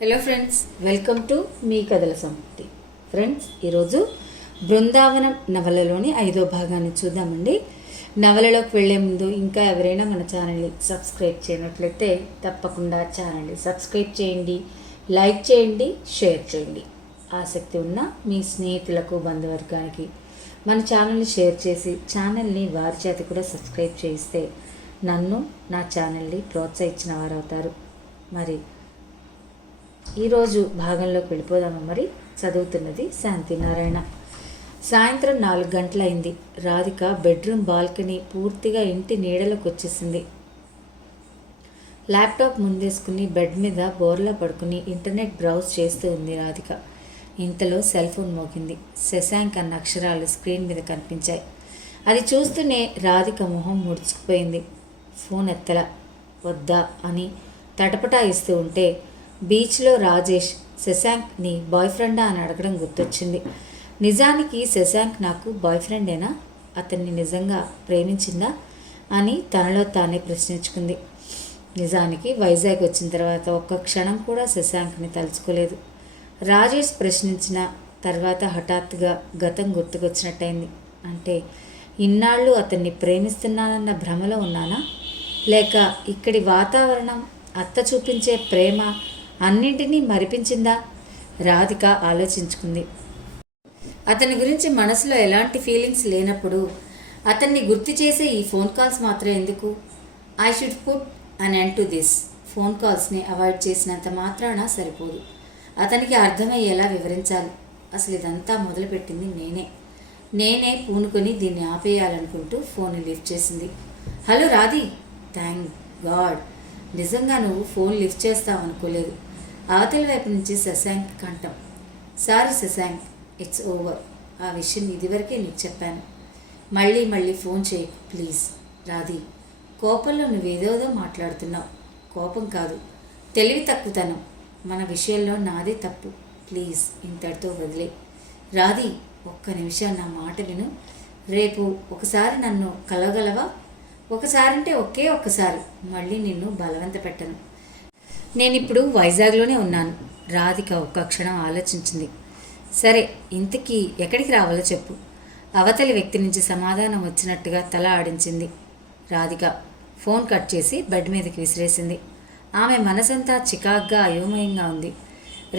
Hello friends, welcome to me కథల Samudri. Friends, ఈరోజు బృందావనం నవలలోని 5వ భాగాన్ని చూద్దామండి. నవలలోకి వెళ్లే ముందు ఇంకా ఎవరైనా మన ఛానల్ని సబ్స్క్రైబ్ చేయనట్లయితే తప్పకుండా ఛానల్ని సబ్స్క్రైబ్ చేయండి, లైక్ చేయండి, షేర్ చేయండి. ఆసక్తి ఉన్న మీ స్నేహితులకు, బంధువర్గానికి మన ఛానల్ని షేర్ చేసి ఛానల్ని వారి చేత కూడా సబ్స్క్రైబ్ చేయిస్తే నన్ను, నా ఛానల్ని ప్రోత్సహించిన వారు అవుతారు. మరి ఈరోజు భాగంలోకి వెళ్ళిపోదాము. మరి చదువుతున్నది శాంతినారాయణ. సాయంత్రం 4 గంటలైంది. రాధిక బెడ్రూమ్ బాల్కనీ పూర్తిగా ఇంటి నీడలోకి వచ్చేసింది. ల్యాప్టాప్ ముందేసుకుని బెడ్ మీద బోర్లా పడుకుని ఇంటర్నెట్ బ్రౌజ్ చేస్తూ ఉంది రాధిక. ఇంతలో సెల్ ఫోన్ మోగింది. శశాంక్ అన్న అక్షరాలు స్క్రీన్ మీద కనిపించాయి. అది చూస్తూనే రాధిక మొహం ముడుచుకుపోయింది. ఫోన్ ఎత్తలా. వద్దా అని తటపటాయిస్తూ ఉంటే బీచ్లో రాజేష్ శశాంక్ నీ బాయ్ ఫ్రెండా అని అడగడం గుర్తొచ్చింది. నిజానికి శశాంక్ నాకు బాయ్ ఫ్రెండేనా? అతన్ని నిజంగా ప్రేమించిందా అని తనలో తానే ప్రశ్నించుకుంది. నిజానికి వైజాగ్ వచ్చిన తర్వాత ఒక్క క్షణం కూడా శశాంక్ని తలుచుకోలేదు. రాజేష్ ప్రశ్నించిన తర్వాత హఠాత్తుగా గతం గుర్తుకొచ్చినట్టయింది. అంటే ఇన్నాళ్ళు అతన్ని ప్రేమిస్తున్నానన్న భ్రమలో ఉన్నానా, లేక ఇక్కడి వాతావరణం, అత్త చూపించే ప్రేమ అన్నింటినీ మరిపించిందా? రాధిక ఆలోచించుకుంది. అతని గురించి మనసులో ఎలాంటి ఫీలింగ్స్ లేనప్పుడు అతన్ని గుర్తు చేసే ఈ ఫోన్ కాల్స్ మాత్రం ఎందుకు? I should put an end to this. Phone కాల్స్ని అవాయిడ్ చేసినంత మాత్రాన సరిపోదు. అతనికి అర్థమయ్యేలా వివరించాలి. అసలు ఇదంతా మొదలుపెట్టింది నేనే పూనుకొని దీన్ని ఆపేయాలనుకుంటూ ఫోన్ లిఫ్ట్ చేసింది. హలో రాధి. థ్యాంక్ గాడ్, నిజంగా నువ్వు ఫోన్ లిఫ్ట్ చేస్తావనుకోలేదు. అవతల వైపు నుంచి శశాంక్ కంఠం. Sorry Shashank, it's over. ఆ విషయం ఇదివరకే నీకు చెప్పాను. మళ్ళీ ఫోన్ చేయి ప్లీజ్. రాధి, కోపంలో నువ్వేదోదో మాట్లాడుతున్నావు. కోపం కాదు, తెలివి తక్కువతనం. మన విషయంలో నాదే తప్పు. ప్లీజ్ ఇంతటితో వదిలే. రాధి, ఒక్క నిమిషం నా మాట విను. రేపు ఒకసారి నన్ను కలవగలవా? ఒకసారంటే ఒక్కసారి. మళ్ళీ నిన్ను బలవంత పెట్టను. నేనిప్పుడు వైజాగ్లోనే ఉన్నాను. రాధిక ఒక్క క్షణం ఆలోచించింది. సరే, ఇంతకీ ఎక్కడికి రావాలో చెప్పు. అవతలి వ్యక్తి నుంచి సమాధానం వచ్చినట్టుగా తల ఆడించింది రాధిక. ఫోన్ కట్ చేసి బెడ్ మీదకి విసిరేసింది. ఆమె మనసంతా చికాగ్గా అయోమయంగా ఉంది.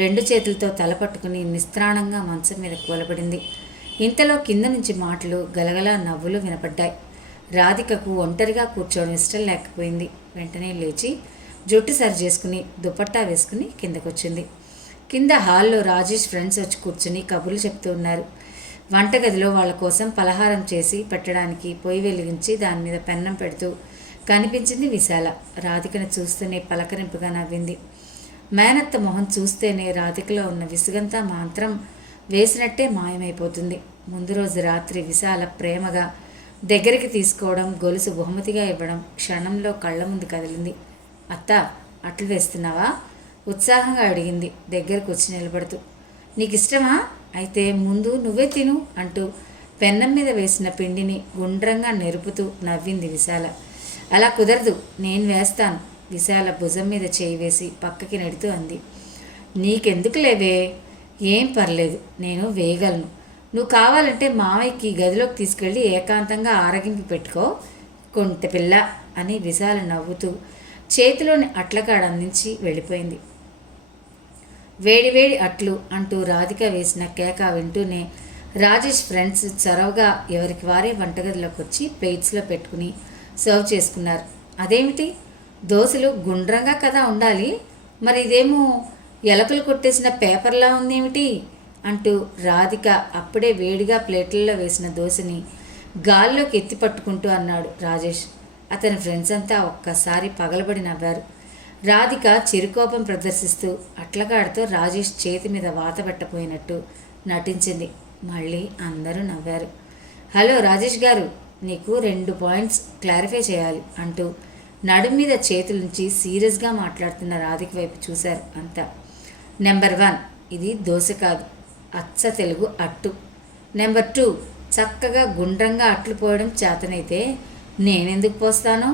2 చేతులతో తల పట్టుకుని నిస్త్రాణంగా మంచం మీద కూలబడింది. ఇంతలో కింద నుంచి మాటలు, గలగలా నవ్వులు వినపడ్డాయి. రాధికకు ఒంటరిగా కూర్చోవడం ఇష్టం లేకపోయింది. వెంటనే లేచి జుట్టు సరి చేసుకుని దుపట్టా వేసుకుని కిందకొచ్చింది. కింద హాల్లో రాజేష్ ఫ్రెండ్స్ వచ్చి కూర్చుని కబుర్లు చెప్తూ ఉన్నారు. వంటగదిలో వాళ్ళ కోసం పలహారం చేసి పెట్టడానికి పొయ్యి వెలిగించి దాని మీద పెన్నం పెడుతూ కనిపించింది విశాల. రాధికను చూస్తూనే పలకరింపుగా నవ్వింది. మేనత్త మొహం చూస్తేనే రాధికలో ఉన్న విసుగంతా మాత్రం వేసినట్టే మాయమైపోతుంది. ముందు రోజు రాత్రి విశాల ప్రేమగా దగ్గరికి తీసుకోవడం, గొలుసు బహుమతిగా ఇవ్వడం క్షణంలో కళ్ళ ముందు కదిలింది. అత్త, అట్లు వేస్తున్నావా? ఉత్సాహంగా అడిగింది దగ్గరకు వచ్చి నిలబడుతూ. నీకు ఇష్టమా? అయితే ముందు నువ్వే తిను అంటూ పెన్నం మీద వేసిన పిండిని గుండ్రంగా నెరుపుతూ నవ్వింది విశాల. అలా కుదరదు, నేను వేస్తాను. విశాల భుజం మీద చేయి వేసి పక్కకి నెడుతూ అంది. నీకెందుకు లేవే? ఏం పర్లేదు, నేను వేయగలను. నువ్వు కావాలంటే మావయ్యకి గదిలోకి తీసుకెళ్ళి ఏకాంతంగా ఆరగింపు పెట్టుకో కొంత పిల్ల అని విశాల నవ్వుతూ చేతిలోని అట్లకాడ అందించి వెళ్ళిపోయింది. వేడివేడి అట్లు అంటూ రాధిక వేసిన కేక వింటూనే రాజేష్ ఫ్రెండ్స్ చొరవగా ఎవరికి వారే వంటగదిలోకి వచ్చి ప్లేట్స్లో పెట్టుకుని సర్వ్ చేసుకున్నారు. అదేమిటి, దోశలు గుండ్రంగా కదా ఉండాలి, మరి ఇదేమో ఎలకలు కొట్టేసిన పేపర్లా ఉందేమిటి అంటూ రాధిక అప్పుడే వేడిగా ప్లేట్లలో వేసిన దోశని గాల్లోకి ఎత్తి పట్టుకుంటూ అన్నాడు రాజేష్. అతని ఫ్రెండ్స్ అంతా ఒక్కసారి పగలబడి నవ్వారు. రాధిక చిరుకోపం ప్రదర్శిస్తూ అట్లగాడితో రాజేష్ చేతి మీద వాత పెట్టపోయినట్టు నటించింది. మళ్ళీ అందరూ నవ్వారు. హలో రాజేష్ గారు, నీకు 2 పాయింట్స్ క్లారిఫై చేయాలి అంటూ నడుం మీద చేతులుంచి సీరియస్గా మాట్లాడుతున్న రాధిక వైపు చూశారు అంతా. నెంబర్ 1, ఇది దోశ కాదు, అచ్చ తెలుగు అట్టు. నెంబర్ 2, చక్కగా గుండ్రంగా అట్లు పోయడం చేతనైతే నేనెందుకు పోస్తాను?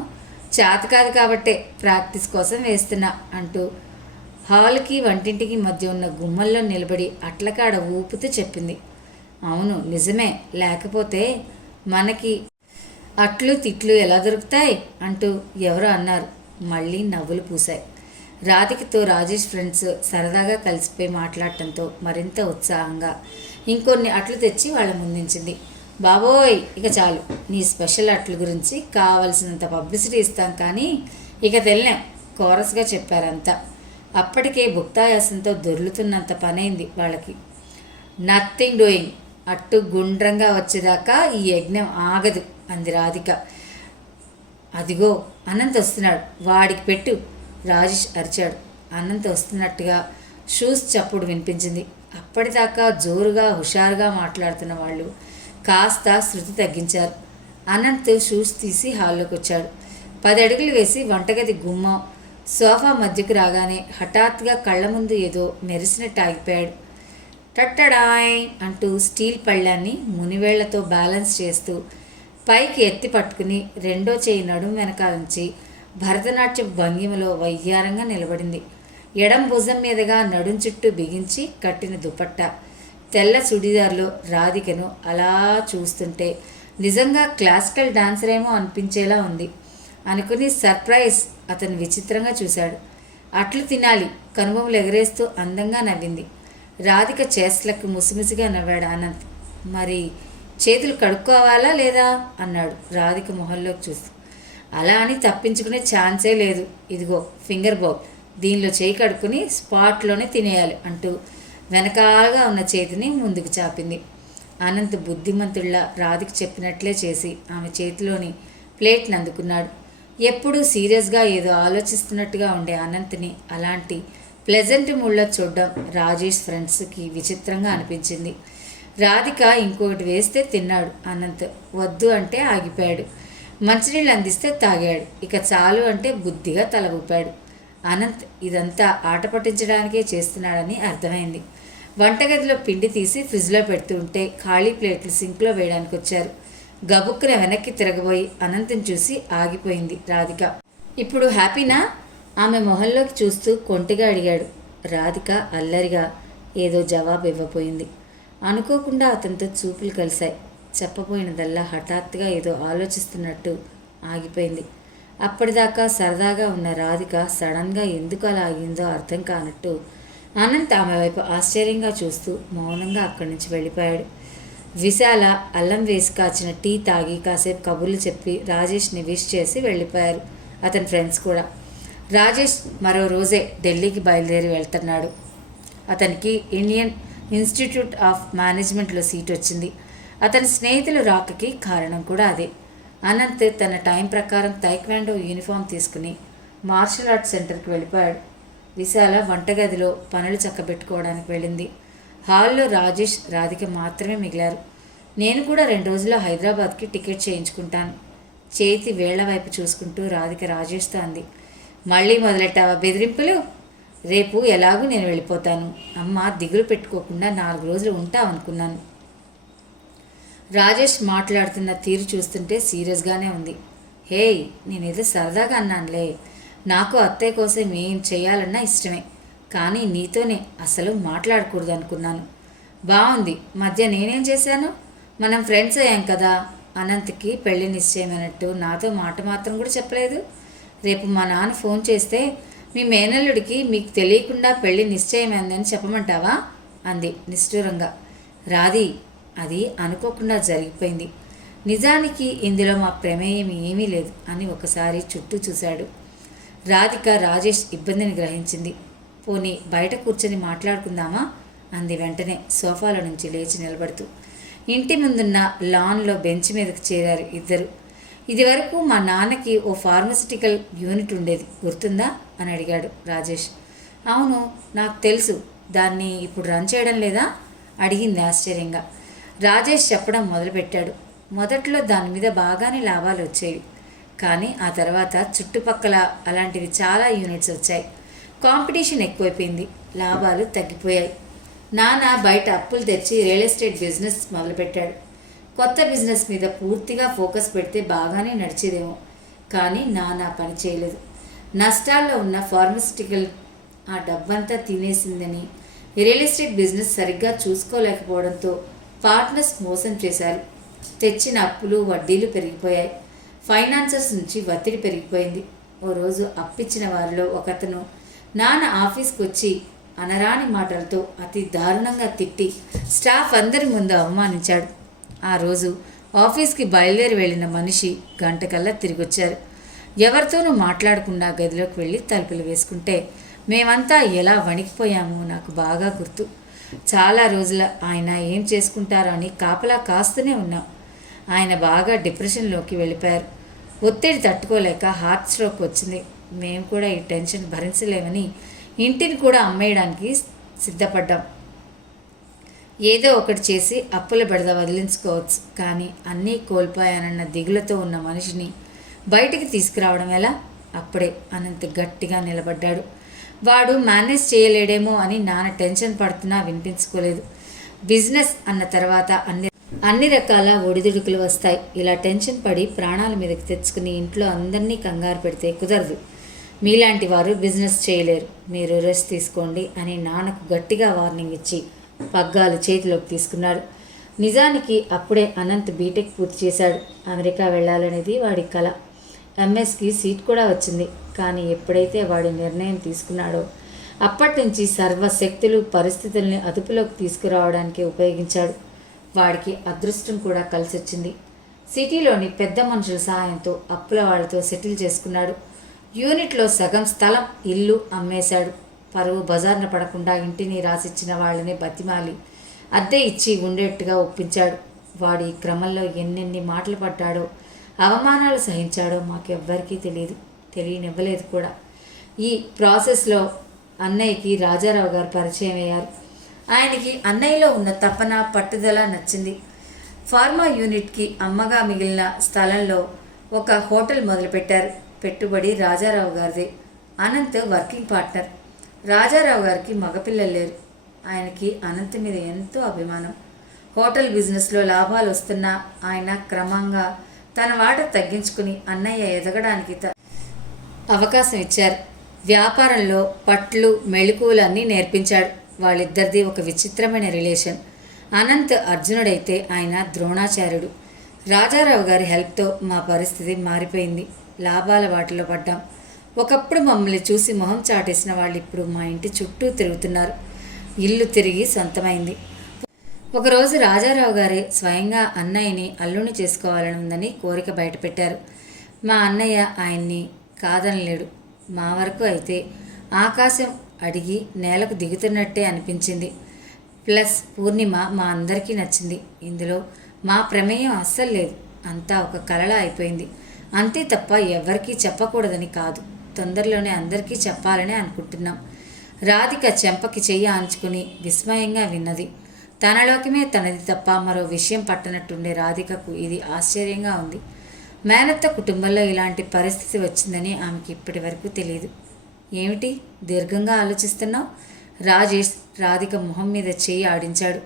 చేత కాదు కాబట్టే ప్రాక్టీస్ కోసం వేస్తున్నా అంటూ హాల్కి వంటింటికి మధ్య ఉన్న గుమ్మల్లో నిలబడి అట్లకాడ ఊపుతూ చెప్పింది. అవును నిజమే, లేకపోతే మనకి అట్లు తిట్లు ఎలా దొరుకుతాయి అంటూ ఎవరో అన్నారు. మళ్ళీ నవ్వులు పూశాయి. రాధికతో రాజేష్ ఫ్రెండ్స్ సరదాగా కలిసిపోయి మాట్లాడటంతో మరింత ఉత్సాహంగా ఇంకొన్ని అట్లు తెచ్చి వాళ్ళ ముందుంచింది. బాబోయ్, ఇక చాలు, నీ స్పెషల్ అట్ల గురించి కావలసినంత పబ్లిసిటీ ఇస్తాం కానీ ఇక తెలినాం, కోరస్గా చెప్పారంతా. అప్పటికే భుక్తాయాసంతో దొర్లుతున్నంత పనైంది వాళ్ళకి. నథింగ్ డూయింగ్, అట్టు గుండ్రంగా వచ్చేదాకా ఈ యజ్ఞం ఆగదు అంది రాధిక. అదిగో అనంత్ వస్తున్నాడు, వాడికి పెట్టు, రాజేష్ అరిచాడు. అనంత్ వస్తున్నట్టుగా షూస్ చప్పుడు వినిపించింది. అప్పటిదాకా జోరుగా హుషారుగా మాట్లాడుతున్న వాళ్ళు కాస్త శృతి తగ్గించారు. అనంత్ షూస్ తీసి హాల్లోకి వచ్చాడు. 10 అడుగులు వేసి వంటగది గుమ్మం సోఫా మధ్యకు రాగానే హఠాత్తుగా కళ్ళ ముందు ఏదో మెరిసినట్టు ఆగిపోయాడు. టట్టడాయ్ అంటూ స్టీల్ పళ్ళాన్ని మునివేళ్లతో బ్యాలెన్స్ చేస్తూ పైకి ఎత్తి పట్టుకుని రెండో చేయి నడుము వెనకాల నుంచి భరతనాట్య భంగిమలో వయ్యారంగా నిలబడింది. ఎడం భుజం మీదుగా నడుం చుట్టూ బిగించి కట్టిన దుపట్టా, తెల్ల చుడిదార్లో రాధికను అలా చూస్తుంటే నిజంగా క్లాసికల్ డాన్సరేమో అనిపించేలా ఉంది అనుకుని సర్ప్రైజ్ అతను విచిత్రంగా చూశాడు. అట్లు తినాలి కనుబొమ్మలు ఎగరేస్తూ అందంగా నవ్వింది రాధిక. చేష్టలకు ముసిముసిగా నవ్వాడు అనంత్. మరి చేతులు కడుక్కోవాలా లేదా అన్నాడు రాధిక మొహంలోకి చూస్తూ. అలా అని తప్పించుకునే ఛాన్సే లేదు, ఇదిగో ఫింగర్ బౌల్, దీనిలో చేయి కడుక్కుని స్పాట్లోనే తినేయాలి అంటూ వెనకాలగా ఉన్న చేతిని ముందుకు చాపింది. అనంత్ బుద్ధిమంతుళ్ళ రాధిక చెప్పినట్లే చేసి ఆమె చేతిలోని ప్లేట్ని అందుకున్నాడు. ఎప్పుడూ సీరియస్గా ఏదో ఆలోచిస్తున్నట్టుగా ఉండే అనంత్ని అలాంటి ప్లెజెంట్ మూడ్లో చూడడం రాజేష్ ఫ్రెండ్స్కి విచిత్రంగా అనిపించింది. రాధిక ఇంకొకటి వేస్తే తిన్నాడు అనంత్, వద్దు అంటే ఆగిపోయాడు. మంచినీళ్ళు అందిస్తే తాగాడు. ఇక చాలు అంటే బుద్ధిగా తల ఊపాడు. అనంత్ ఇదంతా ఆట పట్టించడానికే చేస్తున్నాడని అర్థమైంది. వంటగదిలో పిండి తీసి ఫ్రిడ్జ్లో పెడుతూ ఉంటే ఖాళీ ప్లేట్లు సింక్లో వేయడానికి వచ్చారు. గబుక్కున వెనక్కి తిరగబోయి అనంత్ని చూసి ఆగిపోయింది రాధిక. ఇప్పుడు హ్యాపీనా? ఆమె మొహంలోకి చూస్తూ కొంటిగా అడిగాడు. రాధిక అల్లరిగా ఏదో జవాబు ఇవ్వబోయింది. అనుకోకుండా అతనితో చూపులు కలిశాయి. చెప్పబోయినదల్లా హఠాత్తుగా ఏదో ఆలోచిస్తున్నట్టు ఆగిపోయింది. అప్పటిదాకా సరదాగా ఉన్న రాధిక సడన్గా ఎందుకు అలా ఆగిందో అర్థం కానట్టు అనంత్ ఆమె వైపు ఆశ్చర్యంగా చూస్తూ మౌనంగా అక్కడి నుంచి వెళ్ళిపోయాడు. విశాల అల్లం వేసి కాచిన టీ తాగి కాసేపు కబుర్లు చెప్పి రాజేష్ని విష్ చేసి వెళ్ళిపోయారు అతని ఫ్రెండ్స్ కూడా. రాజేష్ మరో రోజే ఢిల్లీకి బయలుదేరి వెళ్తున్నాడు. అతనికి ఇండియన్ ఇన్స్టిట్యూట్ ఆఫ్ మేనేజ్మెంట్లో సీట్ వచ్చింది. అతని స్నేహితులు రాకకి కారణం కూడా అదే. అనంత్ తన టైం ప్రకారం తైక్వాండో యూనిఫామ్ తీసుకుని మార్షల్ ఆర్ట్స్ సెంటర్కి వెళ్ళిపోయాడు. విశాల వంటగదిలో పనులు చక్కబెట్టుకోవడానికి వెళ్ళింది. హాల్లో రాజేష్ రాధిక మాత్రమే మిగిలారు. నేను కూడా 2 రోజుల్లో హైదరాబాద్కి టికెట్ చేయించుకుంటాను. చేతి వేళ్ల వైపు చూసుకుంటూ రాధిక రాజేష్తో అంది. మళ్ళీ మొదలెట్టావా బెదిరింపులు? రేపు ఎలాగూ నేను వెళ్ళిపోతాను. అమ్మ దిగులు పెట్టుకోకుండా 4 రోజులు ఉంటావనుకున్నాను. రాజేష్ మాట్లాడుతున్న తీరు చూస్తుంటే సీరియస్గానే ఉంది. హేయ్, నేనేదో సరదాగా అన్నానులే. నాకు అత్తయ్య కోసం ఏం చేయాలన్నా ఇష్టమే, కానీ నీతోనే అసలు మాట్లాడకూడదు అనుకున్నాను. బాగుంది, మధ్య నేనేం చేశాను? మనం ఫ్రెండ్స్ అయ్యాం కదా. అనంత్కి పెళ్లి నిశ్చయమైనట్టు నాతో మాట మాత్రం కూడా చెప్పలేదు. రేపు మా నాన్న ఫోన్ చేస్తే మీ మేనల్లుడికి మీకు తెలియకుండా పెళ్లి నిశ్చయమైందని చెప్పమంటావా అంది నిష్ఠూరంగా. రాధి, అది అనుకోకుండా జరిగిపోయింది. నిజానికి ఇందులో మా ప్రమేయం ఏమీ లేదు అని ఒకసారి చుట్టూ చూశాడు. రాధిక రాజేష్ ఇబ్బందిని గ్రహించింది. పోనీ బయట కూర్చొని మాట్లాడుకుందామా అంది వెంటనే సోఫాల నుంచి లేచి నిలబడుతూ. ఇంటి ముందున్న లాన్లో బెంచ్ మీదకి చేరారు ఇద్దరు. ఇదివరకు మా నాన్నకి ఓ ఫార్మసిటికల్ యూనిట్ ఉండేది, గుర్తుందా అని అడిగాడు రాజేష్. అవును, నాకు తెలుసు. దాన్ని ఇప్పుడు రన్ చేయడం లేదా అడిగింది ఆశ్చర్యంగా. రాజేష్ చెప్పడం మొదలుపెట్టాడు. మొదట్లో దాని మీద బాగానే లాభాలు వచ్చేవి, కానీ ఆ తర్వాత చుట్టుపక్కల అలాంటివి చాలా యూనిట్స్ వచ్చాయి. కాంపిటీషన్ ఎక్కువైపోయింది, లాభాలు తగ్గిపోయాయి. నాన్న బయట అప్పులు తెచ్చి రియల్ ఎస్టేట్ బిజినెస్ మొదలుపెట్టాడు. కొత్త బిజినెస్ మీద పూర్తిగా ఫోకస్ పెడితే బాగానే నడిచేదేమో, కానీ నాన్న పని చేయలేదు. నష్టాల్లో ఉన్న ఫార్మసిటికల్ ఆ డబ్బంతా తినేసిందని, రియల్ ఎస్టేట్ బిజినెస్ సరిగ్గా చూసుకోలేకపోవడంతో పార్ట్నర్స్ మోసం చేశారు. తెచ్చిన అప్పులు వడ్డీలు పెరిగిపోయాయి. ఫైనాన్సర్స్ నుంచి ఒత్తిడి పెరిగిపోయింది. ఓ రోజు అప్పిచ్చిన వారిలో ఒకతను నాన్న ఆఫీస్కి వచ్చి అనరాని మాటలతో అతి దారుణంగా తిట్టి స్టాఫ్ అందరి ముందు అవమానించాడు. ఆ రోజు ఆఫీస్కి బయలుదేరి వెళ్ళిన మనిషి గంటకల్లా తిరిగొచ్చారు. ఎవరితోనూ మాట్లాడకుండా గదిలోకి వెళ్ళి తలుపులు వేసుకుంటే మేమంతా ఎలా వణికిపోయామో నాకు బాగా గుర్తు. చాలా రోజుల ఆయన ఏం చేసుకుంటారో అని కాపలా కాస్తూనే ఉన్నాం. ఆయన బాగా డిప్రెషన్లోకి వెళ్ళిపోయారు. ఒత్తిడి తట్టుకోలేక హార్ట్ స్ట్రోక్ వచ్చింది. మేము కూడా ఈ టెన్షన్ భరించలేమని ఇంటిని కూడా అమ్మేయడానికి సిద్ధపడ్డాం. ఏదో ఒకటి చేసి అప్పుల బెడద వదిలించుకోవచ్చు, కానీ అన్నీ కోల్పోయానన్న దిగులతో ఉన్న మనిషిని బయటికి తీసుకురావడం ఎలా? అప్పుడే అనంత్ గట్టిగా నిలబడ్డాడు. వాడు మేనేజ్ చేయలేడేమో అని నాన్న టెన్షన్ పడుతున్నా వినిపించుకోలేదు. బిజినెస్ అన్న తర్వాత అన్ని రకాల ఒడిదుడుకులు వస్తాయి. ఇలా టెన్షన్ పడి ప్రాణాల మీదకి తెచ్చుకుని ఇంట్లో అందరినీ కంగారు పెడితే కుదరదు. మీలాంటి వారు బిజినెస్ చేయలేరు. మీరు రెస్ట్ తీసుకోండి అని నాన్నకు గట్టిగా వార్నింగ్ ఇచ్చి పగ్గాలు చేతిలోకి తీసుకున్నాడు. నిజానికి అప్పుడే అనంత్ బీటెక్ పూర్తి చేశాడు. అమెరికా వెళ్ళాలనేది వాడి కల. ఎంఎస్కి సీట్ కూడా వచ్చింది. కానీ ఎప్పుడైతే వాడి నిర్ణయం తీసుకున్నాడో అప్పటి నుంచి సర్వశక్తులు పరిస్థితుల్ని అదుపులోకి తీసుకురావడానికి ఉపయోగించాడు. వాడికి అదృష్టం కూడా కలిసొచ్చింది. సిటీలోని పెద్ద మనుషుల సహాయంతో అప్పుల వాళ్ళతో సెటిల్ చేసుకున్నాడు. యూనిట్లో సగం స్థలం, ఇల్లు అమ్మేశాడు. పరువు బజార్న పడకుండా ఇంటిని రాసిచ్చిన వాళ్ళని బతిమాలి అద్దె ఇచ్చి ఉండేట్టుగా ఒప్పించాడు. వాడు ఈ క్రమంలో ఎన్నెన్ని మాటలు పడ్డాడో, అవమానాలు సహించాడో మాకెవ్వరికీ తెలియనివ్వలేదు కూడా. ఈ ప్రాసెస్లో అన్నయ్యకి రాజారావు గారు పరిచయం అయ్యారు. ఆయనకి అన్నయ్యలో ఉన్న తపన, పట్టుదల నచ్చింది. ఫార్మా యూనిట్కి అమ్మగా మిగిలిన స్థలంలో ఒక హోటల్ మొదలుపెట్టారు. పెట్టుబడి రాజారావు గారిదే. Anant working partner. రాజారావు గారికి మగపిల్లలు లేరు. ఆయనకి అనంత్ మీద ఎంతో అభిమానం. హోటల్ బిజినెస్లో లాభాలు వస్తున్నా ఆయన క్రమంగా తన వాట తగ్గించుకుని అన్నయ్య ఎదగడానికి అవకాశం ఇచ్చారు. వ్యాపారంలో పట్లు, మెళుకువలు అన్నీ నేర్పించాడు. వాళ్ళిద్దరిది ఒక విచిత్రమైన రిలేషన్. అనంత్ అర్జునుడైతే ఆయన ద్రోణాచార్యుడు. రాజారావు గారి హెల్ప్తో మా పరిస్థితి మారిపోయింది. లాభాల వాటిలో పడ్డాం. ఒకప్పుడు మమ్మల్ని చూసి మొహం చాటేసిన వాళ్ళు ఇప్పుడు మా ఇంటి చుట్టూ తిరుగుతున్నారు. ఇల్లు తిరిగి సొంతమైంది. ఒకరోజు రాజారావు గారే స్వయంగా అన్నయ్యని అల్లుని చేసుకోవాలని ఉందని కోరిక బయటపెట్టారు. మా అన్నయ్య ఆయన్ని కాదనలేడు. మా వరకు అయితే ఆకాశం అడిగి నేలకు దిగుతున్నట్టే అనిపించింది. ప్లస్ పూర్ణిమ మా అందరికీ నచ్చింది. ఇందులో మా ప్రమేయం అస్సలు లేదు. అంతా ఒక కలలా అయిపోయింది. అంతే తప్ప ఎవరికీ చెప్పకూడదని కాదు. తొందరలోనే అందరికీ చెప్పాలనే అనుకుంటున్నాం. రాధిక చెంపకి చెయ్యి ఆంచుకుని విస్మయంగా విన్నది. తనలోకమే తనది తప్ప మరో విషయం పట్టనట్టుండే రాధికకు ఇది ఆశ్చర్యంగా ఉంది. మేనత్త కుటుంబంలో ఇలాంటి పరిస్థితి వచ్చిందని ఆమెకి ఇప్పటి వరకు తెలియదు. ఏమిటి దీర్ఘంగా ఆలోచిస్తున్నావు? రాజేష్ రాధిక మొహం మీద చెయ్యి ఆడించాడు.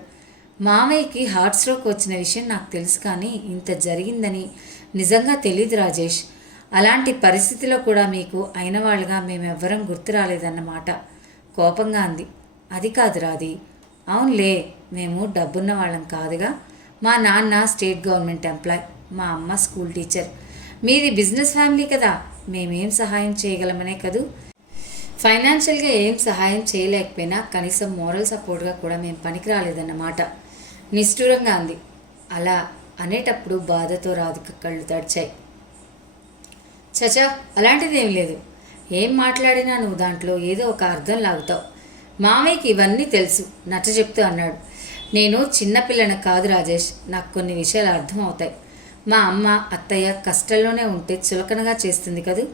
మామయ్యకి హార్ట్ స్ట్రోక్ వచ్చిన విషయం నాకు తెలుసు, కానీ ఇంత జరిగిందని నిజంగా తెలీదు రాజేష్. అలాంటి పరిస్థితిలో కూడా మీకు అయిన వాళ్ళుగా మేమెవ్వరం గుర్తు రాలేదన్నమాట కోపంగా అంది. అది కాదు రాది. అవునులే, మేము డబ్బున్న వాళ్ళం కాదుగా. మా నాన్న స్టేట్ గవర్నమెంట్ ఎంప్లాయ్, మా అమ్మ స్కూల్ టీచర్. మీది బిజినెస్ ఫ్యామిలీ కదా. మేమేం సహాయం చేయగలమనే కదూ. ఫైనాన్షియల్గా ఏం సహాయం చేయలేకపోయినా కనీసం మోరల్ సపోర్ట్గా కూడా మేము పనికి రాలేదన్నమాట నిష్ఠూరంగా అంది. అలా అనేటప్పుడు బాధతో రాధిక కళ్ళు తడిచాయి. చచా, అలాంటిదేం లేదు. ఏం మాట్లాడినా నువ్వు దాంట్లో ఏదో ఒక అర్థం లాగుతావు. మామయ్యకి ఇవన్నీ తెలుసు నచ్చజెప్తూ అన్నాడు. నేను చిన్నపిల్లని కాదు రాజేష్, నాకు కొన్ని విషయాలు అర్థం అవుతాయి. మా అమ్మ అత్తయ్య కష్టంలోనే ఉంటే చులకనగా చేస్తుంది కదూ.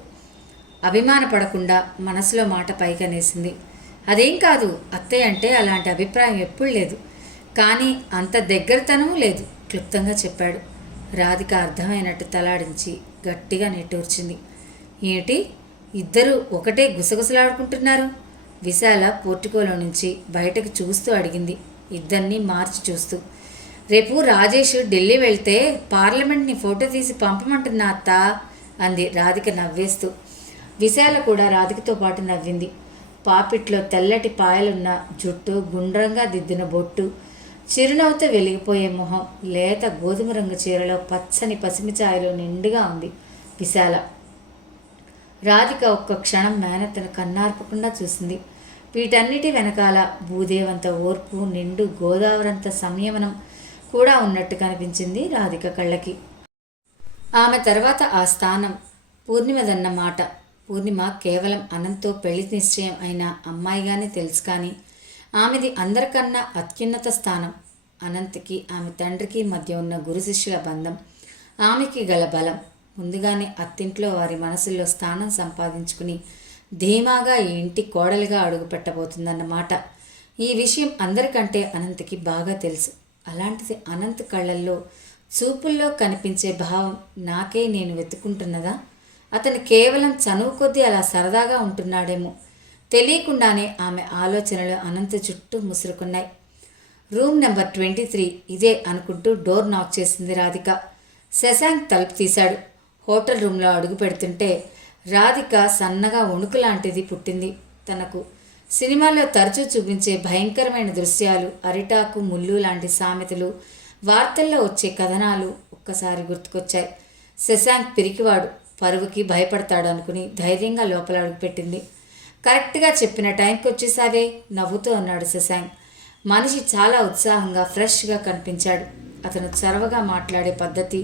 అభిమానపడకుండా మనసులో మాట పైకనేసింది. అదేం కాదు, అత్తయ్య అంటే అలాంటి అభిప్రాయం ఎప్పుడు లేదు, కానీ అంత దగ్గరతనము లేదు క్లుప్తంగా చెప్పాడు. రాధిక అర్థమైనట్టు తలాడించి గట్టిగా నిట్టూర్చింది. ఏమిటి, ఇద్దరూ ఒకటే గుసగుసలాడుకుంటున్నారు? విశాల పోర్టికోలో నుంచి బయటకు చూస్తూ అడిగింది, ఇద్దరిని మార్చి చూస్తూ. రేపు రాజేష్ ఢిల్లీ వెళ్తే పార్లమెంట్ని ఫోటో తీసి పంపమంటున్నా అత్తా అంది రాధిక నవ్వేస్తూ. విశాల కూడా రాధికతో పాటు నవ్వింది. పాపిట్లో తెల్లటి పాయలున్న జుట్టు, గుండ్రంగా దిద్దిన బొట్టు, చిరునవ్వుతో వెలిగిపోయే మొహం, లేత గోధుమ రంగు చీరలో పచ్చని పసిమిచాయలో నిండుగా ఉంది విశాల. రాధిక ఒక్క క్షణం మేనత్తను కన్నార్పకుండా చూసింది. వీటన్నిటి వెనకాల భూదేవంత ఓర్పు, నిండు గోదావరంత సంయమనం కూడా ఉన్నట్టు కనిపించింది రాధిక కళ్ళకి. ఆమె తర్వాత ఆ స్థానం పూర్ణిమదన్న మాట. పూర్ణిమ కేవలం అనంత్తో పెళ్లి నిశ్చయం అయిన అమ్మాయిగానే తెలుసు, కానీ ఆమెది అందరికన్నా అత్యున్నత స్థానం. అనంత్కి ఆమె తండ్రికి మధ్య ఉన్న గురు శిష్యుల బంధం, ఆమెకి గల బలం ముందుగానే అత్తింట్లో వారి మనసుల్లో స్థానం సంపాదించుకుని ధీమాగా ఈ ఇంటి కోడలుగా అడుగుపెట్టబోతుందన్నమాట. ఈ విషయం అందరికంటే అనంత్కి బాగా తెలుసు. అలాంటిది అనంత్ కళ్ళల్లో, చూపుల్లో కనిపించే భావం నాకే నేను వెతుక్కుంటున్నదా? అతను కేవలం చనువు కొద్దీ అలా సరదాగా ఉంటున్నాడేమో. తెలియకుండానే ఆమె ఆలోచనలు అనంత్ చుట్టూ ముసురుకున్నాయి. రూమ్ నెంబర్ 23 ఇదే అనుకుంటూ డోర్ నాక్ చేసింది రాధిక. శశాంక్ తలుపు తీశాడు. హోటల్ రూమ్లో అడుగు పెడుతుంటే రాధిక సన్నగా వణుకు లాంటిది పుట్టింది తనకు. సినిమాల్లో తరచూ చూపించే భయంకరమైన దృశ్యాలు, అరిటాకు ముళ్ళు లాంటి సామెతలు, వార్తల్లో వచ్చే కథనాలు ఒక్కసారి గుర్తుకొచ్చాయి. శశాంక్ పిరికివాడు, పరువుకి భయపడతాడు అనుకుని ధైర్యంగా లోపల అడుగుపెట్టింది. కరెక్ట్గా చెప్పిన టైంకి వచ్చేసావే, నవ్వుతూ అన్నాడు శశాంక్. మనిషి చాలా ఉత్సాహంగా, ఫ్రెష్గా కనిపించాడు. అతను చొరవగా మాట్లాడే పద్ధతి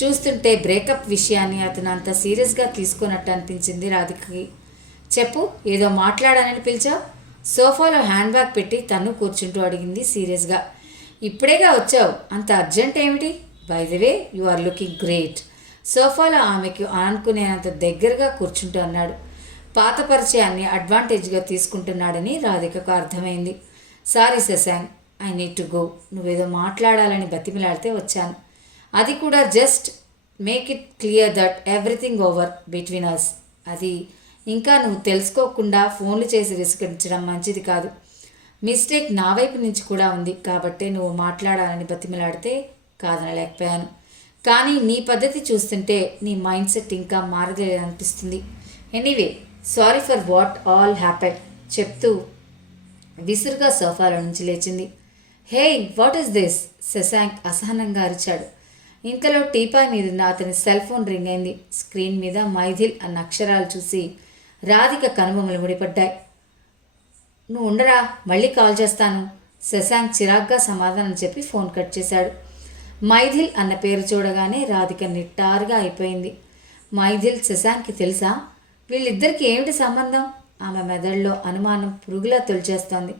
చూస్తుంటే బ్రేకప్ విషయాన్ని అతను అంత సీరియస్గా తీసుకున్నట్టు అనిపించింది రాధికకి. చెప్పు, ఏదో మాట్లాడానని పిలిచావు? సోఫాలో హ్యాండ్ బ్యాగ్ పెట్టి తను కూర్చుంటూ అడిగింది సీరియస్గా. ఇప్పుడేగా వచ్చావు, అంత అర్జెంట్ ఏమిటి? By the way, you are looking great. సోఫాలో ఆమెకు అనుకునేంత దగ్గరగా కూర్చుంటూ అన్నాడు. పాత పరిచయాన్ని అడ్వాంటేజ్గా తీసుకుంటున్నాడని రాధికకు అర్థమైంది. Sorry Shashank, I need to go. నువ్వేదో మాట్లాడాలని బతిమిలాడితే వచ్చాను. అది కూడా just make it clear that everything over between us. అది ఇంకా నువ్వు తెలుసుకోకుండా ఫోన్లు చేసి విసిగించడం మంచిది కాదు. మిస్టేక్ నా వైపు నుంచి కూడా ఉంది కాబట్టే నువ్వు మాట్లాడాలని బతిమిలాడితే కాదనలేకపోయాను. కానీ నీ పద్ధతి చూస్తుంటే నీ మైండ్ సెట్ ఇంకా మారలేదనిపిస్తుంది. Anyway, sorry for what all happen చెప్తూ విసురుగా సోఫాలో నుంచి లేచింది. Hey, what is this? Shashank అసహనంగా అరిచాడు. ఇంతలో టీపాయ్ మీదున్న అతని సెల్ ఫోన్ రింగ్ అయింది. స్క్రీన్ మీద మైథిల్ అన్న అక్షరాలు చూసి రాధిక కనుబొమ్మలు ముడిపడ్డాయి. నువ్వు ఉండరా, మళ్ళీ కాల్ చేస్తాను. శశాంక్ చిరాగ్గా సమాధానం చెప్పి ఫోన్ కట్ చేశాడు. మైథిల్ అన్న పేరు చూడగానే రాధిక నిట్టారుగా అయిపోయింది. మైథిల్ శశాంక్కి తెలుసా? వీళ్ళిద్దరికీ ఏమిటి సంబంధం? ఆమె మెదడులో అనుమానం పురుగులా తొలిచేస్తోంది.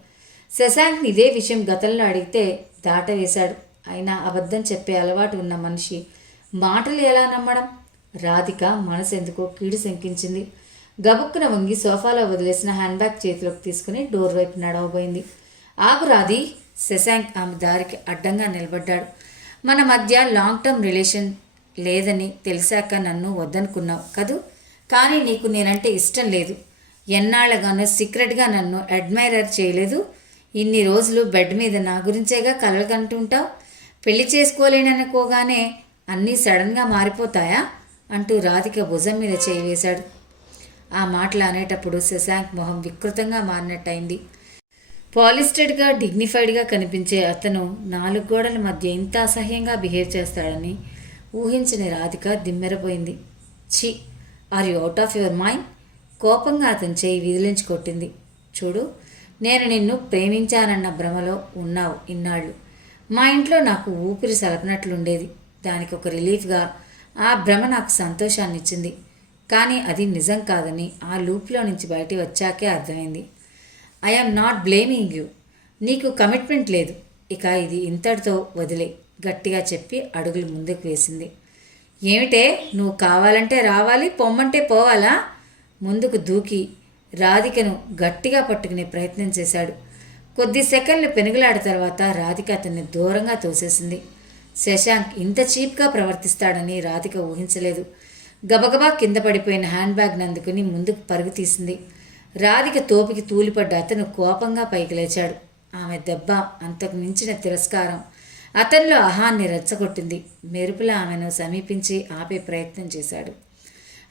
శశాంక్ని ఇదే విషయం గతంలో అడిగితే దాటవేశాడు. అయినా అబద్ధం చెప్పే అలవాటు ఉన్న మనిషి మాటలు ఎలా నమ్మడం? రాధిక మనసు ఎందుకో కీడు శంకించింది. గబుక్కున వంగి సోఫాలో వదిలేసిన హ్యాండ్ బ్యాగ్ చేతిలోకి తీసుకుని డోర్ వైపు నడవబోయింది. ఆగు రాధి. శశాంక్ ఆమె దారికి అడ్డంగా నిలబడ్డాడు. మన మధ్య లాంగ్ టర్మ్ రిలేషన్ లేదని తెలిసాక నన్ను వద్దనుకున్నావు కదూ? కానీ నీకు నేనంటే ఇష్టం లేదు. ఎన్నాళ్ళగానో సీక్రెట్గా నన్ను అడ్మైరర్ చేయలేదు. ఇన్ని రోజులు బెడ్ మీద నా గురించేగా కలలు కంటుంటావు. పెళ్లి చేసుకోలేననుకోగానే అన్నీ సడన్గా మారిపోతాయా అంటూ రాధిక భుజం మీద చేయి వేశాడు. ఆ మాటలు అనేటప్పుడు శశాంక్ మొహం వికృతంగా మారినట్టయింది. పాలిస్టెడ్గా, డిగ్నిఫైడ్గా కనిపించే అతను 4 గోడల మధ్య ఇంత అసహ్యంగా బిహేవ్ చేస్తాడని ఊహించని రాధిక దిమ్మెరపోయింది. ఛీ, are you out of your mind? కోపంగా అతని చేయి విదిలించి కొట్టింది. చూడు, నేను నిన్ను ప్రేమించానన్న భ్రమలో ఉన్నావు ఇన్నాళ్ళు. మా ఇంట్లో నాకు ఊపిరి సలపనట్లుండేది. దానికి ఒక రిలీఫ్గా ఆ భ్రమ నాకు సంతోషాన్ని ఇచ్చింది. కానీ అది నిజం కాదని ఆ లూప్లో నుంచి బయట వచ్చాకే అర్థమైంది. I'm not blaming you. నీకు కమిట్మెంట్ లేదు. ఇక ఇది ఇంతటితో వదిలే గట్టిగా చెప్పి అడుగులు ముందుకు వేసింది. ఏమిటే, నువ్వు కావాలంటే రావాలి, పొమ్మంటే పోవాలా? ముందుకు దూకి రాధికను గట్టిగా పట్టుకునే ప్రయత్నం చేశాడు. కొద్ది సెకండ్లు పెనుగులాడ తర్వాత రాధిక అతన్ని దూరంగా తోసేసింది. శశాంక్ ఇంత చీప్గా ప్రవర్తిస్తాడని రాధిక ఊహించలేదు. గబగబా కింద పడిపోయిన హ్యాండ్ బ్యాగ్ని అందుకుని ముందుకు పరుగు తీసింది. రాధిక తోపికి తూలిపడ్డ అతను కోపంగా పైకి లేచాడు. ఆమె దెబ్బ, అంతకు మించిన తిరస్కారం అతనిలో అహాన్ని రెచ్చగొట్టింది. మెరుపులా ఆమెను సమీపించి ఆపే ప్రయత్నం చేశాడు.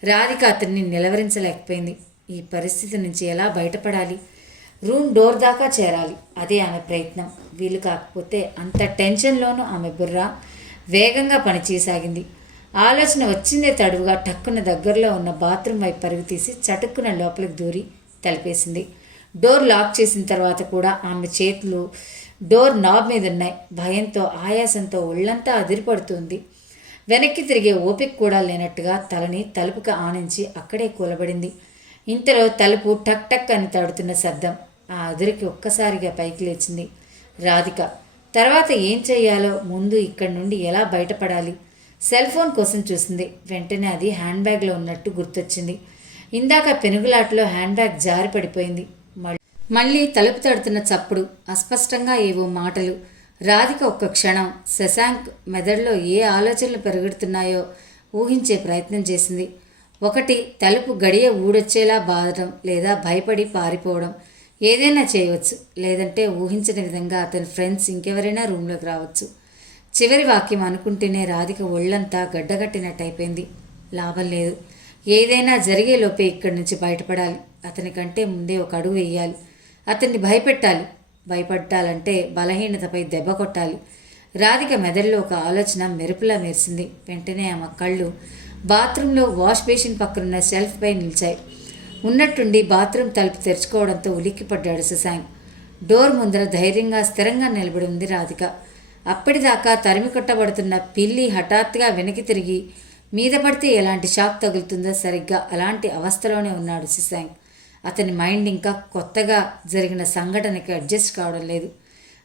రాధిక అతన్ని నిలవరించలేకపోయింది. ఈ పరిస్థితి నుంచి ఎలా బయటపడాలి? రూమ్ డోర్ దాకా చేరాలి. అదే ఆమె ప్రయత్నం. వీలు కాకపోతే అంత టెన్షన్లోనూ ఆమె బుర్ర వేగంగా పనిచేయసాగింది. ఆలోచన వచ్చిందే తడువుగా టక్కున దగ్గరలో ఉన్న బాత్రూమ్ వైపు పరుగు తీసి చటుక్కున లోపలికి దూరి తలిపేసింది. డోర్ లాక్ చేసిన తర్వాత కూడా ఆమె చేతులు డోర్ నాబ్ మీద ఉన్నాయి. భయంతో ఆయాసంతో ఒళ్ళంతా అదిరిపడుతుంది. వెనక్కి తిరిగే ఓపిక కూడా లేనట్టుగా తలని తలుపుకి ఆనించి అక్కడే కూలబడింది. ఇంతలో తలుపు టక్ టక్ అని తడుతున్న శబ్దం. ఆ అదురికి ఒక్కసారిగా పైకి లేచింది రాధిక. తర్వాత ఏం చెయ్యాలో, ముందు ఇక్కడి నుండి ఎలా బయటపడాలి? సెల్ ఫోన్ కోసం చూసింది. వెంటనే అది హ్యాండ్ బ్యాగ్లో ఉన్నట్టు గుర్తొచ్చింది. ఇందాక పెనుగులాటలో హ్యాండ్ బ్యాగ్ జారి పడిపోయింది. మళ్ళీ తలుపు తడుతున్న చప్పుడు, అస్పష్టంగా ఏవో మాటలు. రాధిక ఒక్క క్షణం శశాంక్ మెదడులో ఏ ఆలోచనలు పెరుగుతున్నాయో ఊహించే ప్రయత్నం చేసింది. ఒకటి, తలుపు గడియ ఊడొచ్చేలా బాధడం, లేదా భయపడి పారిపోవడం. ఏదైనా చేయవచ్చు. లేదంటే ఊహించని విధంగా అతని ఫ్రెండ్స్ ఇంకెవరైనా రూమ్లోకి రావచ్చు. చివరి వాక్యం అనుకుంటేనే రాధిక ఒళ్ళంతా గడ్డగట్టినట్టయిపోయింది. లాభం లేదు. ఏదైనా జరిగేలోపే ఇక్కడి నుంచి బయటపడాలి. అతనికంటే ముందే ఒక అడుగు వేయాలి. అతన్ని భయపెట్టాలి. భయపట్టాలంటే బలహీనతపై దెబ్బ కొట్టాలి. రాధిక మెదడులో ఒక ఆలోచన మెరుపులా మెరిసింది. వెంటనే ఆమె కళ్ళు బాత్రూంలో వాష్ బేసిన్ పక్కనున్న షెల్ఫ్పై నిలిచాయి. ఉన్నట్టుండి బాత్రూమ్ తలుపు తెరుచుకోవడంతో ఉలిక్కిపడ్డాడు శశాంక్. డోర్ ముందర ధైర్యంగా స్థిరంగా నిలబడి ఉంది రాధిక. అప్పటిదాకా తరిమి కొట్టబడుతున్న పిల్లి హఠాత్తుగా వెనక్కి తిరిగి మీద పడితే ఎలాంటి షాక్ తగులుతుందో సరిగ్గా అలాంటి అవస్థలోనే ఉన్నాడు శశాంక్. అతని మైండ్ ఇంకా కొత్తగా జరిగిన సంఘటనకి అడ్జస్ట్ కావడం లేదు.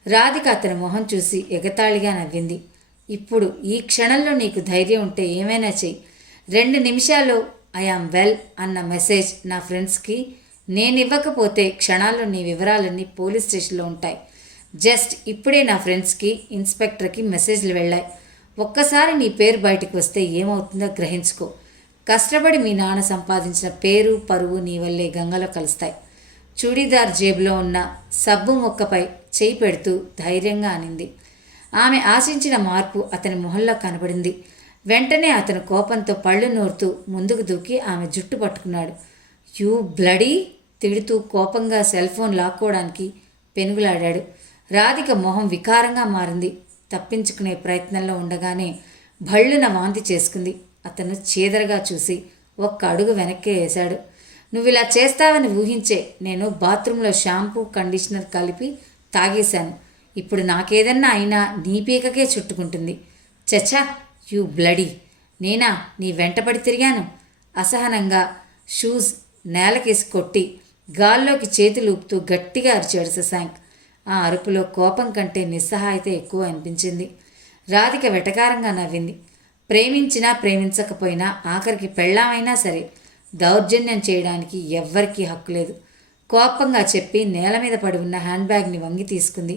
రాధిక అతని మొహం చూసి ఎగతాళిగా నవ్వింది. ఇప్పుడు ఈ క్షణంలో నీకు ధైర్యం ఉంటే ఏమైనా చెయ్యి. 2 నిమిషాల్లో ఐ ఆమ్ వెల్ అన్న మెసేజ్ నా ఫ్రెండ్స్కి నేనివ్వకపోతే క్షణాల్లో నీ వివరాలన్నీ పోలీస్ స్టేషన్లో ఉంటాయి. జస్ట్ ఇప్పుడే నా ఫ్రెండ్స్కి, ఇన్స్పెక్టర్కి మెసేజ్లు వెళ్ళాయి. ఒక్కసారి నీ పేరు బయటకు వస్తే ఏమవుతుందో గ్రహించుకో. కష్టపడి మీ నాన్న సంపాదించిన పేరు, పరువు నీ వల్లే గంగలో కలుస్తాయి. చూడీదార్ జేబులో ఉన్న సబ్బు మొక్కపై చేయి పెడుతూ ధైర్యంగా అనింది. ఆమె ఆశించిన మార్పు అతని మొహంలో కనబడింది. వెంటనే అతను కోపంతో పళ్ళు నూరుతూ ముందుకు దూకి ఆమె జుట్టు పట్టుకున్నాడు. You bloody! తిడుతూ కోపంగా సెల్ ఫోన్ లాక్కోవడానికి పెనుగులాడాడు. రాధిక మొహం వికారంగా మారింది. తప్పించుకునే ప్రయత్నంలో ఉండగానే భళ్ళున వాంతి చేసుకుంది. అతను చీదరగా చూసి ఒక్క అడుగు వెనక్కి వేశాడు. నువ్వు ఇలా చేస్తావని ఊహించే నేను బాత్రూంలో షాంపూ, కండిషనర్ కలిపి తాగేశాను. ఇప్పుడు నాకేదన్నా అయినా నీ పీకకే చుట్టుకుంటుంది. చచ్చా, యూ బ్లడీ! నేనా నీ వెంటపడి తిరిగాను? అసహనంగా షూస్ నేలకేసి కొట్టి గాల్లోకి చేతులు ఊపుతూ గట్టిగా అరిచాడు శశాంక్. ఆ అరుపులో కోపం కంటే నిస్సహాయత ఎక్కువ అనిపించింది. రాధిక వెటకారంగా నవ్వింది. ప్రేమించినా ప్రేమించకపోయినా ఆఖరికి పెళ్ళామైనా సరే దౌర్జన్యం చేయడానికి ఎవ్వరికీ హక్కు లేదు. కోపంగా చెప్పి నేల మీద పడి ఉన్న హ్యాండ్ బ్యాగ్ని వంగి తీసుకుంది.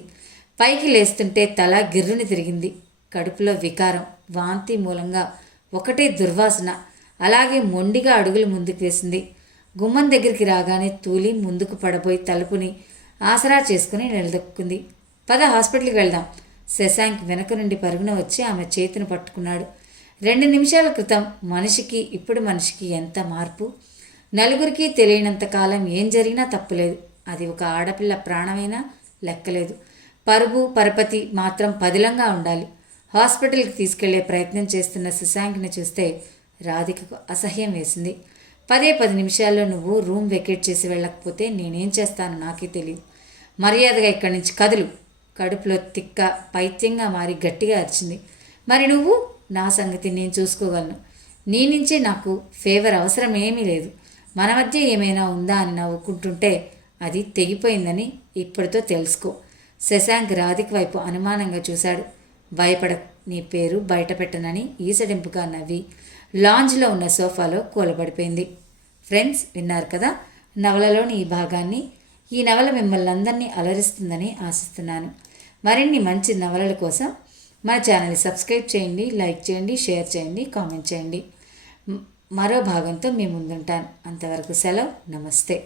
పైకి లేస్తుంటే తల గిర్రుని తిరిగింది. కడుపులో వికారం, వాంతి మూలంగా ఒకటే దుర్వాసన. అలాగే మొండిగా అడుగులు ముందుకు వేసింది. గుమ్మం దగ్గరికి రాగానే తూలి ముందుకు పడబోయి తలుపుని ఆసరా చేసుకుని నిలదొక్కుంది. పద, హాస్పిటల్కి వెళ్దాం. శశాంక్ వెనక నుండి పరుగున వచ్చి ఆమె చేతిని పట్టుకున్నాడు. 2 నిమిషాల క్రితం మనిషికి ఇప్పుడు మనిషికి ఎంత మార్పు! నలుగురికి తెలియనంత కాలం ఏం జరిగినా తప్పులేదు. అది ఒక ఆడపిల్ల ప్రాణమైనా లెక్కలేదు. పరుగు పరపతి మాత్రం పదిలంగా ఉండాలి. హాస్పిటల్కి తీసుకెళ్లే ప్రయత్నం చేస్తున్న శశాంక్ని చూస్తే రాధికకు అసహ్యం వేసింది. 10 నిమిషాల్లో నువ్వు రూమ్ వెకేట్ చేసి వెళ్ళకపోతే నేనేం చేస్తానో నాకే తెలియదు. మర్యాదగా ఇక్కడి నుంచి కదులు. కడుపులో తిక్క పైత్యంగా మారి గట్టిగా అరిచింది. మరి నువ్వు? నా సంగతి నేను చూసుకోగలను. నీ నుంచే నాకు ఫేవర్ అవసరం ఏమీ లేదు. మన మధ్య ఏమైనా ఉందా అని నవ్వుకుంటుంటే అది తెగిపోయిందని ఇప్పటితో తెలుసుకో. శశాంక్ రాధిక వైపు అనుమానంగా చూశాడు. భయపడకు, నీ పేరు బయట పెట్టనని ఈసడింపుగా నవ్వి లాంజ్లో ఉన్న సోఫాలో కూలబడిపోయింది. ఫ్రెండ్స్, విన్నారు కదా నవలలోని ఈ భాగాన్ని. ఈ నవల మిమ్మల్ని అందరినీ అలరిస్తుందని ఆశిస్తున్నాను. మరిన్ని మంచి నవలల కోసం మన ఛానల్ని సబ్స్క్రైబ్ చేయండి, లైక్ చేయండి, షేర్ చేయండి, కామెంట్ చేయండి. మరో భాగంతో మీ ముందుంటాను. అంతవరకు సెలవు. నమస్తే.